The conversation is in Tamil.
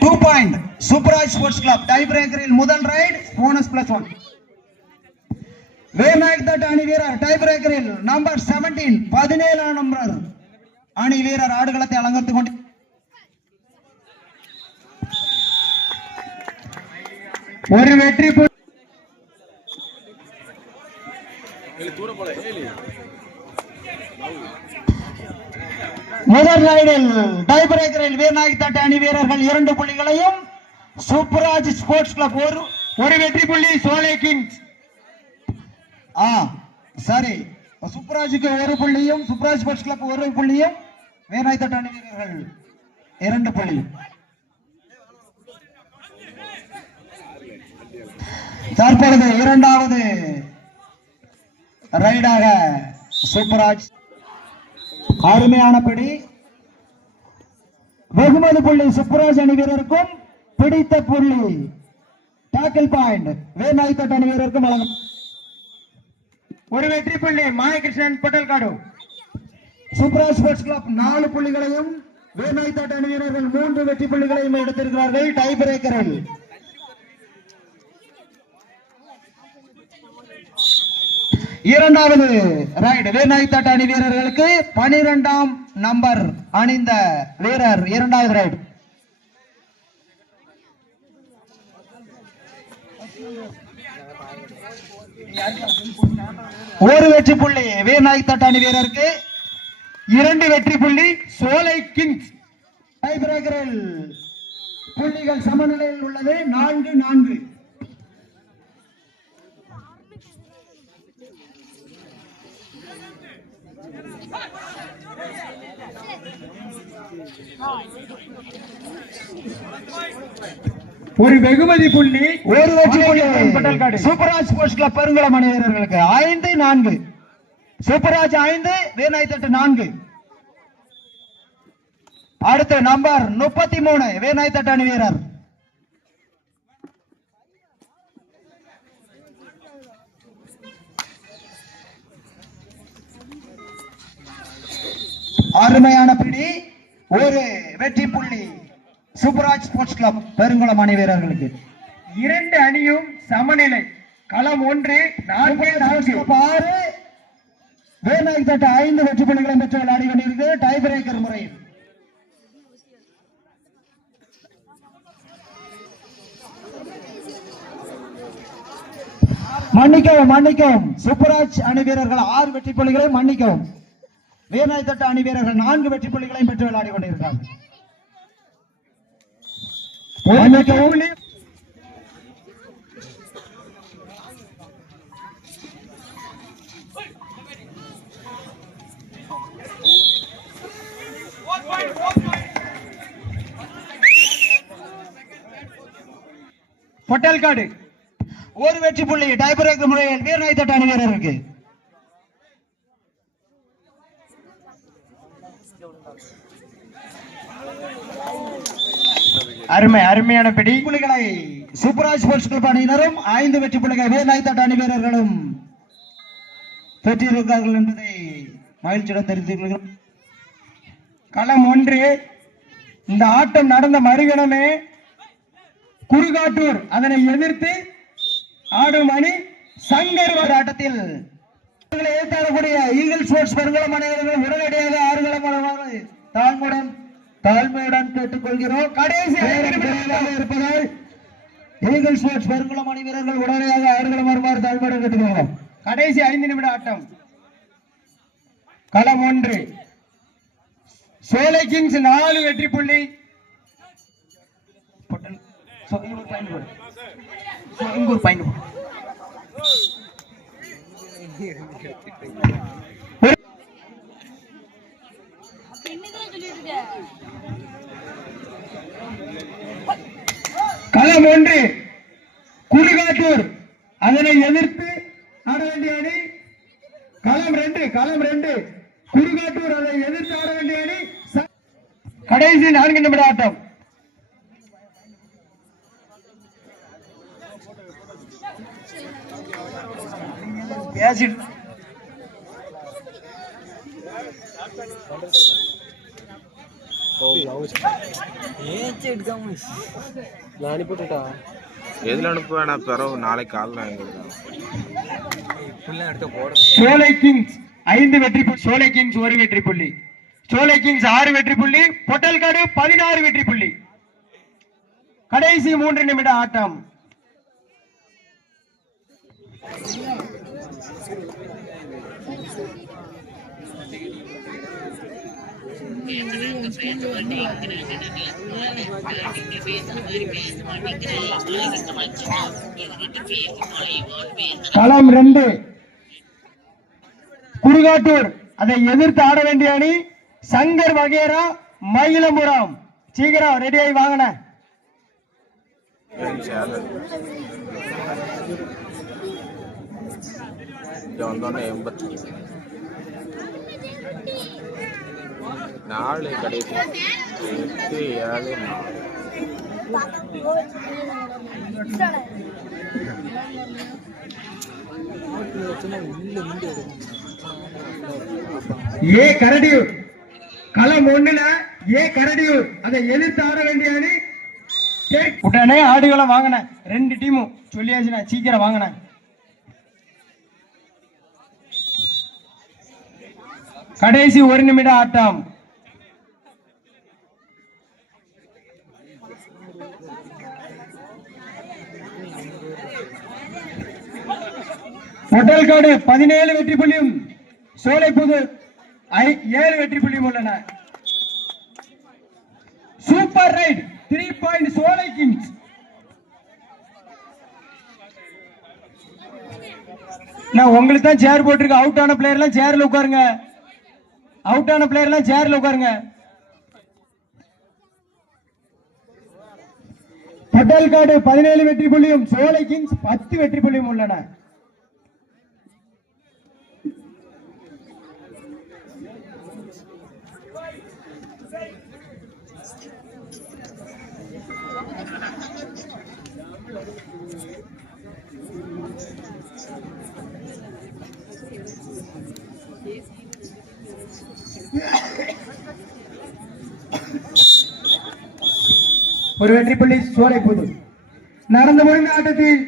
2 point Superaj Sports Club tie breaker முதல் ரைட் bonus +1 வேநாயக் தட் அணி வீரர் tie breaker நம்பர் 17 17 நம்பர் அணி வீரர் ஆடுகளத்தை அலங்கரித்துக் கொண்டு ஒரு வெற்றி முதல் ரைடில் டை பிரேக்கரில் வேநாயக் தட் அணி வீரர்கள் 2 புள்ளிகளையும் சூப்பராஜ் ஸ்போர்ட்ஸ் கிளப் ஒரு வெற்றி புள்ளி சோலை கிங்ஸ் சரி சூப்பராஜுக்கு 1 புள்ளியும் சூப்பராஜ் ஸ்போர்ட்ஸ் கிளப் 1 புள்ளியும் வேநாயக் தட் அணி வீரர்கள் 2 புள்ளி. தற்பொழுது இரண்டாவது ரைடாக சூப்பராஜ் அருமையான பிடி வெகுமதி புள்ளி சூப்பராஜ் அணி வீரருக்கும் பிடித்த புள்ளி டாக்கிள் பாயிண்ட் வேநாயக் தட் அணி வீரருக்கும் வழங்கும். ஒரு வெற்றி புள்ளி மாயகிருஷ்ணன் பொட்டல்காடு. சூப்பராஜ் ஸ்போர்ட்ஸ் கிளப் 4 புள்ளிகளையும் வேநாயக் தட் அணி வீரர்கள் 3 வெற்றி புள்ளிகளையும் எடுத்திருக்கிறார்கள் டை பிரேக்கரில். இரண்டாவது ரைட் வேநாயக் தட் அணி வீரர்களுக்கு 12ஆம் நம்பர் அணிந்த வீரர் இரண்டாவது ரைட். ஒரு வெற்றி புள்ளி வேநாயக் தட் அணி வீரருக்கு 2 வெற்றி புள்ளி சோலை கிங்ஸ். டை பிரேக்கரில் புள்ளிகள் சமநிலையில் உள்ளது 4-4. ஒரு வெகுமதி புள்ளி ஒரு வெற்றி புள்ளி சூப்பராஜ் ஸ்போர்ட்ஸ் கிளப் பெருங்குளம் அணி வீரர்களுக்கு 5-4. சூப்பராஜ் 5 வேநாயக் தட் 4. அடுத்து நம்பர் 33 வேநாயக் தட் அணி வீரர். அருமையான பிடி ஒரு வெற்றி புள்ளி சூப்பராஜ் ஸ்போர்ட்ஸ் கிளப் பெருங்குளம் அணி வீரர்களுக்கு. 2 அணியும் சமநிலை. களம் 1 4-6. வேநாயக் தட் 5 வெற்றி புள்ளிகளை பெற்று விளையாடி கொண்டிருக்கு டை பிரேக்கர் முறையில். மன்னிக்கவும் சூப்பராஜ் அணி வீரர்கள் 6 வெற்றி புள்ளிகளை மன்னிக்கவும் வேநாயக் தட் அணி வீரர்கள் 4 வெற்றி புள்ளிகளையும் பெற்று விளையாடி கொண்டிருக்கிறார்கள். பொட்டல்காடு ஒரு வெற்றி புள்ளி டை பிரேக்கர் முறையில் வேநாயக் தட் அணி வீரருக்கு. அருமையான பிடி புள்ளிகளை சூப்பராஜ் ஸ்போர்ட்ஸ் கிளப் அணியினரும் 5 வெற்றி புள்ளிகளை வேநாயக் தட் அணி வீரர்களும் பெற்றிருக்கிறார்கள் என்பதை மகிழ்ச்சியுடன் தெரிவித்துக் கொள்கிறோம். களம் 1 இந்த ஆட்டம் நடந்த மறுகணமே குறுகாட்டூர் அதனை எதிர்த்து ஆடும் அணி சங்கர் ஆட்டத்தில் ஏற்றாடக்கூடிய ஈகிள் ஸ்போர்ட்ஸ் பெருங்குளம் அணியினர்கள் உடனடியாக ஆறுகளம் தாழ்மையுடன் கேட்டுக்கொள்கிறோம். கடைசி இருப்பதால் ஈகிள் ஸ்போர்ட்ஸ் பெருங்குளம் அணி வீரர்கள் உடனடியாக ஆறுகளம் வருமாறு தாழ்மையுடன் கேட்டுக்கொள்கிறோம். கடைசி 5 நிமிட ஆட்டம். களம் 1 சோலை கிங்ஸ் 4 வெற்றி புள்ளி. களம் 1 குறுகாட்டூர் அதனை எதிர்த்து ஆட வேண்டிய அணி. களம் 2 குறுகாட்டூர் அதை எதிர்த்து ஆட வேண்டிய அணி. கடைசி 4 நிமிட ஆட்டம். எதுல அனுப்ப வேணாம் பிறகு நாளைக்கு காலைல சோலை கிங்ஸ் 5 வெற்றி புள்ளி, சோலை கிங்ஸ் 1 வெற்றி புள்ளி, சோலை கிங்ஸ் 6 வெற்றி புள்ளி, பொட்டல்காடு 16 வெற்றி புள்ளி. கடைசி 3 நிமிட ஆட்டம். களம் 2 குருகாட்டூர். அதை எதிர்த்து ஆட வேண்டிய அணி சங்கர் வகேரா மயிலபுரம். சீக்கிரம் ரெடி ஆகி வாங்கின வந்தோடனே 84 கடைசி 8 7 ஏ கரடியூர். களம் 1 ஏ கரடியூர். அதை எதிர்த்து ஆட வேண்டிய அணி உடனே ஆடுகளை வாங்கின 2 டீமும் சொல்லியாச்சுண்ணா, சீக்கிரம் வாங்கின. கடைசி 1 நிமிட ஆட்டம். பொட்டல்காடு 17 வெற்றி புள்ளியும், சோலைப்புது 7 வெற்றி புள்ளியும் உள்ளன. சூப்பர் ரைட் 3 பாயிண்ட் சோலை கிங்ஸ். நான் உங்களுக்கு தான் சேர் போட்டிருக்க. அவுட் ஆன பிளேயர் எல்லாம் சேர்ல உட்காருங்க. அவுட் ஆன பிளேயர் எல்லாம் சேர்ல உட்காருங்க. பொட்டல்காடு 17 வெற்றி புள்ளியும், சோலை கிங்ஸ் 10 வெற்றி புள்ளியும் உள்ளன. ஒரு வெற்றி புள்ளி சோலைப்புது. நடந்து முடிந்த ஆட்டத்தில்